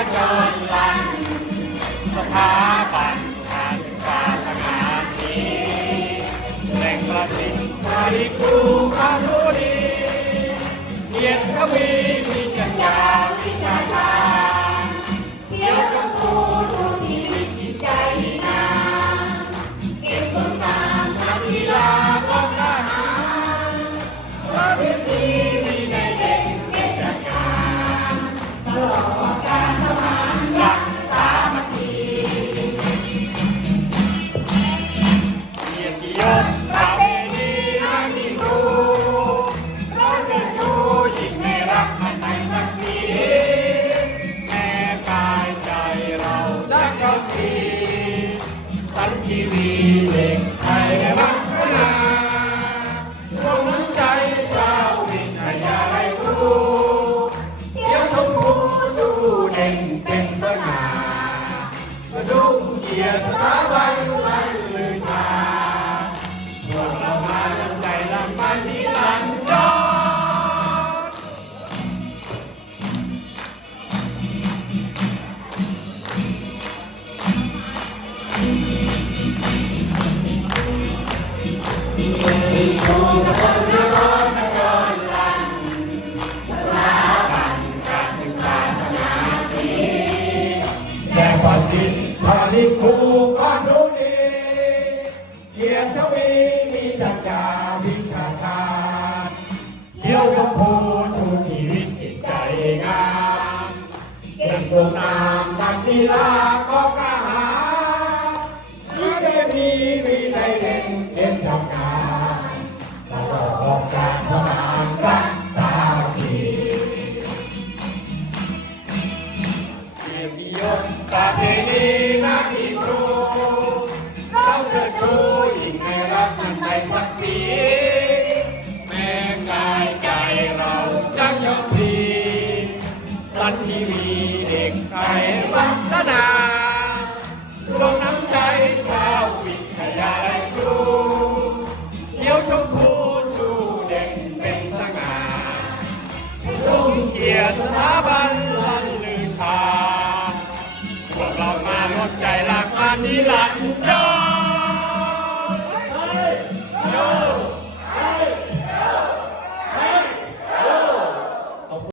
รจนลันสถาบันทางศาสนาสีแห่งประสิทธิภูมิ ทีสันชีวีเด็กไทยรักนาดวงน้ำใจชาววิทยาลัยครูเที่ยวชมพูชูเด่นเป็นสง่ากระดุมเกียรติสถาบันไร้ลื แด่ปฏิภาณิคูความรู้ดีเกียรติทวีมีจัญญาวิชาชาเที่ยวชมพูชูชีวิตจิตใจงามเก่งทรงนามนักกีฬา ยนต์ประเพณีนาทีครูเราเชิชูยิ่งในรักมันในศักสีแม้กายใจเราจังยอมดีสันทีวีเด็กไทยรัตนาลน้ำใจชาววิทยาลัยรูเยี่ยวชมพูชูเด่นเป็นสง่าทรงเกียรติ ดใจหลักมันนิรันดร์